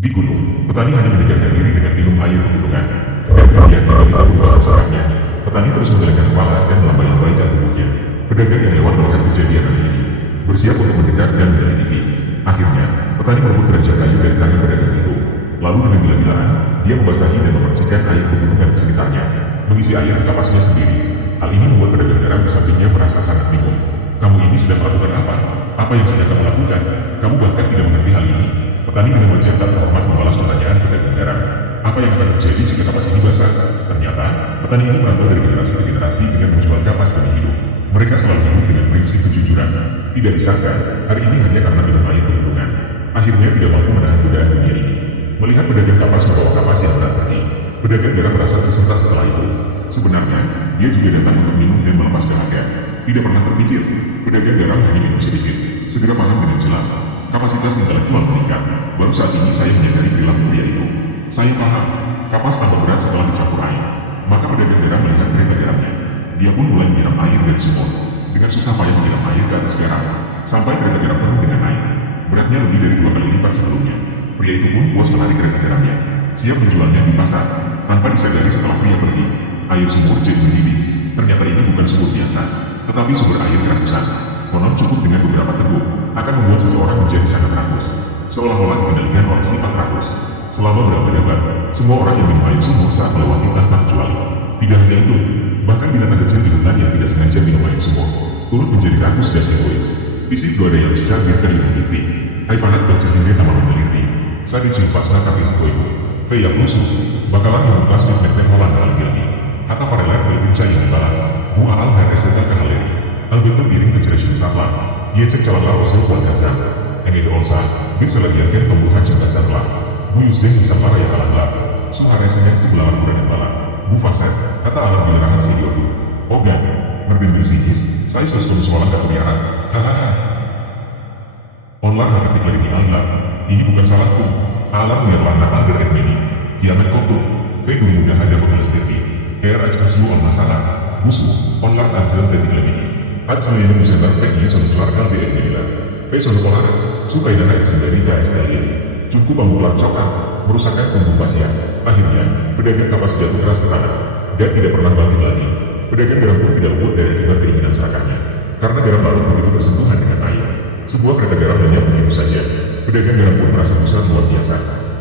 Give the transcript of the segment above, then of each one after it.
Di gunung, petani hanya menyegarkan diri dengan minum air pegunungan. Dan kemudian tiba di perbukaan setelahnya, petani terus menggelengkan kepala dan melambai-lambaikan tubuhnya. Pedagang yang lewat melihat kejadian ini, bersiap untuk mendekat dan menyelidiki. Akhirnya, petani merebut keranjang kayu dari tangan pedagang itu. Lalu dengan gila-gilaan, dia membasahi dan memercikan air pegunungan di sekitarnya, mengisi air di kapasnya sendiri. Hal ini membuat pedagang garam di sampingnya merasa sangat bingung. Kamu ini sedang melakukan apa? Apa yang sedang kamu lakukan? Kamu bahkan tidak mengerti hal ini. Petani dengan wajah tak terhormat membalas pertanyaan pedagang garam. Apa yang akan terjadi jika kapas ini basah? Ternyata, petani ini merantau dari generasi ke generasi dengan menjual kapas demi hidup. Mereka selalu hidup dengan prinsip kejujuran. Tidak disangka, hari ini hanya karena minum air pegunungan. Akhirnya tidak mampu menahan godaan dunia ini. Melihat pedagang kapas membawa kapas yang berat pergi, pedagang garam merasa tersentak setelah itu. Sebenarnya, dia juga datang untuk minum dan melepas dahaga. Tidak pernah terpikir, pedagang garam hanya minum sedikit. Segera paham dengan jelas, kapasitas intelektual meningkat. Baru saat ini saya menyadari perilaku pria itu. Saya paham, kapas tambah berat setelah dicampur air. Maka pedagang garam melihat kereta garamnya. Dia pun mulai menyiram air dan sumur. Dengan susah payah menyiram air ke atas garam, sampai kereta garam penuh dengan air. Beratnya lebih dari 2 kali lipat sebelumnya. Pria itu pun puas menarik kereta garamnya, siap menjualnya di pasar. Tanpa disadari setelah pria pergi, air sumur jadi mendidih. Ternyata ini bukan sumur biasa, tetapi sumber air ratusan. Konon cukup dengan beberapa teguk akan membuat seseorang menjadi sangat rakus, seolah-olah dikendalikan oleh sifat rakus. Selama berabad-abad, semua orang yang minum air sumur saat melewati tanpa kecuali. Tidak hanya itu, bahkan binatang kecil di hutan yang tidak sengaja minum air sumur turut menjadi rakus dan egois. Di situ ada yang cicak biarkan yang mimpi. Hai panat bercisingnya nama memiliki. Saat dicimpas nakar risiko itu, Freya musuh, bakalan membukas nek Holland dalam gilgi. Kata pareler berbincang yang dibalas. Mu'alal dan reseta kehaleri. Alberto diri kecerasin satla. Ia cek calonlah rasul kuat kasar. Yang itu onsa, bisa lagi akhir pembunuhan cinta satla. Buyus dan bisa para yang kalah. Suharesanya itu belawan berani bala. Mufasat, kata alam bilangan si Yodu. Ogan, merbimbing sikit. Saya sudah soalan gak punya arah. Hahaha. Online ketik lagi di alam. Ini bukan salahku. Alam menyerlana agar ini. Kiamat kotor. Fedu mudah ada mengelas diri. RHSU on masalah. Musuh. Online hasil ketik lagi. Hasil yang bisa berpegi seluruh BNB. Faisal Polar. Sukai dana sendiri KSTI. Cukup memulak coklat. Merusakkan tumbuh pasien. Akhirnya, pedagang kapas jatuh keras ke tanah. Dan tidak pernah bangkit lagi. Pedagang garam pun tidak luput dari akibat keinginan serakannya. Karena garam larut begitu bersentuhan dengan air. Sebuah kereta garam hanya begitu saja. Pedagang garam pun merasa besar luar biasa.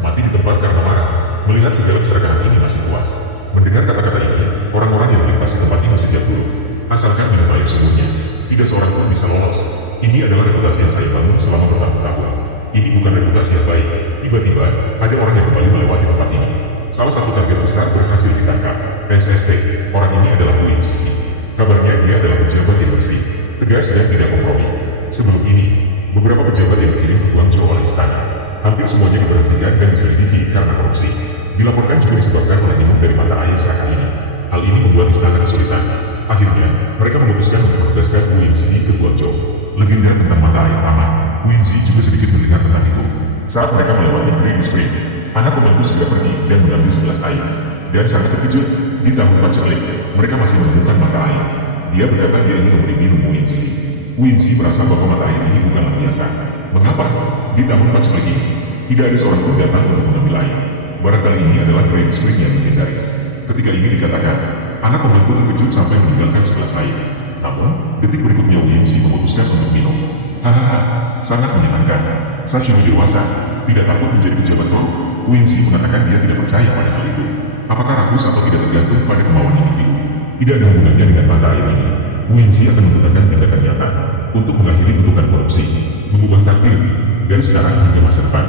Mati di tempat karena marah. Melihat segala keserakahan ini masih puas. Mendengar kata-kata ini, orang-orang yang melintasi tempat ini sejak dulu. Asalkan minum air sumurnya, tidak seorang pun bisa lolos. Ini adalah reputasi yang saya bangun selama bertahun-tahun. Ini bukan reputasi yang baik. Tiba-tiba, ada orang yang kembali melewati tempat ini. Salah satu target besar berhasil ditangkap. SST, orang ini adalah Win City. Kabarnya dia adalah pejabat yang bersih, tegas dan tidak kompromi. Sebelum ini, beberapa pejabat yang dikirim ke Guangzhou oleh istana, hampir semuanya diberhentikan dan diselidiki karena korupsi. Dilaporkan juga disebabkan oleh minum dari mata air serakah ini. Hal ini membuat istana kesulitan. Akhirnya, mereka memutuskan untuk menugaskan Win City ke Guangzhou. Legenda tentang mata air aman. Win City juga sedikit mendengar tentang itu. Saat mereka melewati Green Spring, anak pembantu sudah pergi dan mengambil segelas air. Dan sangat terkejut, di tahun Pacalik, mereka masih menemukan mata air. Dia berkata dia ingin memberi minum Wincy. Wincy merasa bahwa mata air ini bukanlah biasa. Mengapa? Di tahun Pacalik ini, tidak ada seorang pun datang untuk mengambil air. Barangkali ini adalah Green Spring yang legendaris. Ketika ini dikatakan, anak pembantu terkejut sampai meninggalkan segelas air. Namun, detik berikutnya Wincy memutuskan untuk minum. Hahaha, sangat menyenangkan. Saya sudah dewasa, tidak takut menjadi pejabat korup. Wincy mengatakan dia tidak percaya pada hal itu. Apakah rakus atau tidak tergantung pada kemauan individu. Tidak ada hubungannya dengan mata air ini. Wincy akan menggunakan tindakan nyata untuk mengakhiri bentukan korupsi, mengubah takdir, dari sekarang hingga masa depan.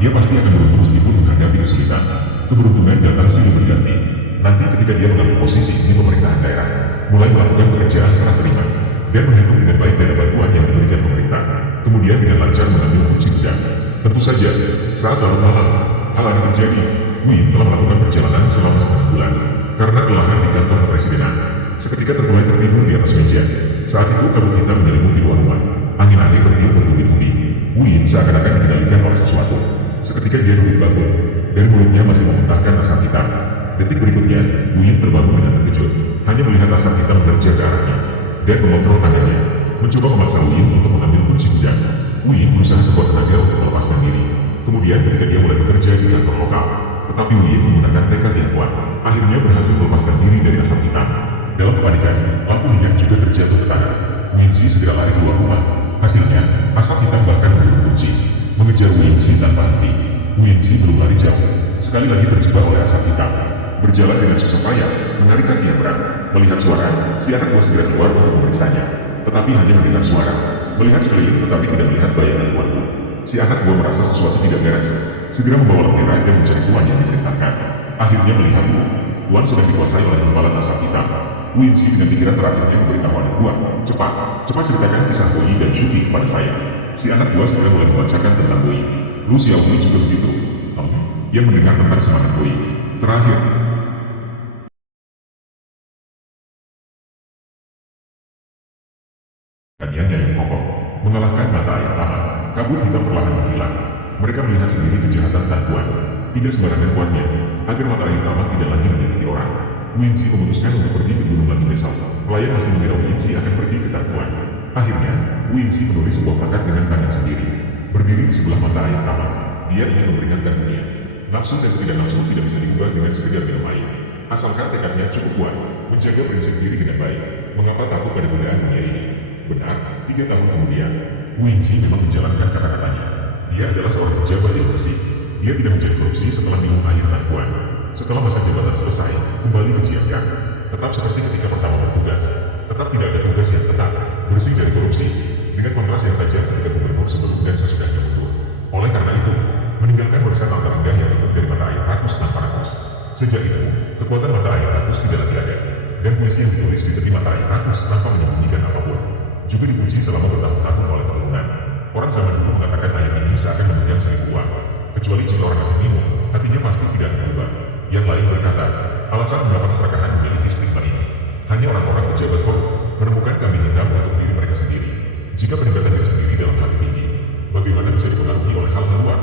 Dia pasti akan beruntung meskipun menghadapi kesulitan. Keberuntungan datang silih berganti. Nanti ketika dia mengambil posisi di pemerintahan daerah, mulai melakukan pekerjaan serah terima, dan menghitung dengan baik dana bantuan yang diberikan pemerintah, kemudian dengan lancar mengambil kunci gudang. Tentu saja, saat larut malam, hal ini terjadi. Win telah melakukan perjalanan selama setengah bulan karena kelelahan di kantor kepresidenan. Seketika terkulai tertidur di atas meja. Saat itu kabut hitam menyelimuti luar rumah. Angin aneh bertiup bertubi-tubi. Win seakan-akan dikendalikan oleh sesuatu. Seketika dia duduk bangun dan mulutnya masih memuntahkan asap hitam. Detik berikutnya, Win terbangun dengan terkejut, hanya melihat asap hitam berjatuh ke arahnya dan mengontrol tangannya, mencoba memaksa Win untuk mengambil kunci gudang. Win berusaha sekuat tenaga untuk melepaskan diri. Kemudian ketika dia mulai bekerja di kantor lokal, tetapi Wei menggunakan tekad yang kuat, akhirnya berhasil melepaskan diri dari asap hitam. Dalam kepanikan, lampu minyak juga terjatuh ke tanah. Wincy segera lari keluar rumah. Hasilnya, asap hitam bahkan berkunci, mengejar Wincy tanpa henti. Wincy belum lari jauh, sekali lagi terjebak oleh asap hitam. Berjalan dengan susah payah, menarik kaki yang berat. Melihat suara, si anak buah segera keluar untuk memeriksanya. Tetapi hanya mendengar suara. Melihat sekeliling tetapi tidak melihat bayangan tuanku. Si anak buah merasa sesuatu tidak beres. Segera membawa lentera dan mencari tuan yang diperintahkan. Akhirnya melihat tuan sedang dikuasai oleh gumpalan asap hitam. Wincy dengan pikiran terakhirnya memberitahu anak buah, cepat ceritakan kisah Boyi dan Shuki kepada saya. Si anak buah segera mulai membacakan tentang Boyi. Lu Xiaomi juga begitu. Yang mendengar tentang semangat Boyi. Terakhir, kaniannya yang kokoh, mengalahkan mata air taman. Kabut hitam perlahan menghilang. Mereka melihat sendiri kejahatan Tan Kuan. Tidak sembarangan kuatnya, agar mata air taman tidak lagi menyakiti orang. Wincy memutuskan untuk pergi ke gunung lagi besok. Pelayan masih mengira Wincy akan pergi ke Tan Kuan. Akhirnya, Wincy menulis sebuah plakat dengan tangan sendiri. Berdiri di sebelah mata air taman, dia ingin memperingatkan dunia. Nafsu dan tidak nafsu tidak bisa diubah dengan sekedar minum air. Asalkan tekadnya cukup kuat, menjaga prinsip diri dengan baik. Mengapa takut pada godaan dunia ini? Benar, 3 tahun kemudian, Wincy memang menjalankan kata-katanya. Dia adalah seorang pejabat yang bersih. Dia tidak menjadi korupsi setelah minum air Tan Kuan. Setelah masa jabatan selesai, kembali ke Jiangkan. Tetap seperti ketika pertama bertugas. Tetap tidak ada tugas yang ketat, bersih dari korupsi. Dengan kontras yang tajam ketika gubernur sebelum dan sesudahnya mundur. Oleh karena itu, meninggalkan barisan mata rendah yang ikut dari mata air rakus tanpa rakus. Sejak itu, kekuatan mata air rakus tidak lagi ada. Dan puisi yang ditulis di tepi mata air rakus tanpa menyembunyikan apapun. Juga dipuji selama bertahun-tahun oleh pengguna. Orang zaman dulu mengatakan ayat ini seakan memegang 1000 uang. Kecuali jika orang asing minum, hatinya pasti tidak berubah. Yang lain berkata, alasan mengapa keserakahan memiliki stigma ini. Hanya orang-orang pejabat korup menemukan kambing hitam untuk diri mereka sendiri. Jika peningkatan diri sendiri dalam hati tinggi, bagaimana bisa dipengaruhi oleh hal-hal luar?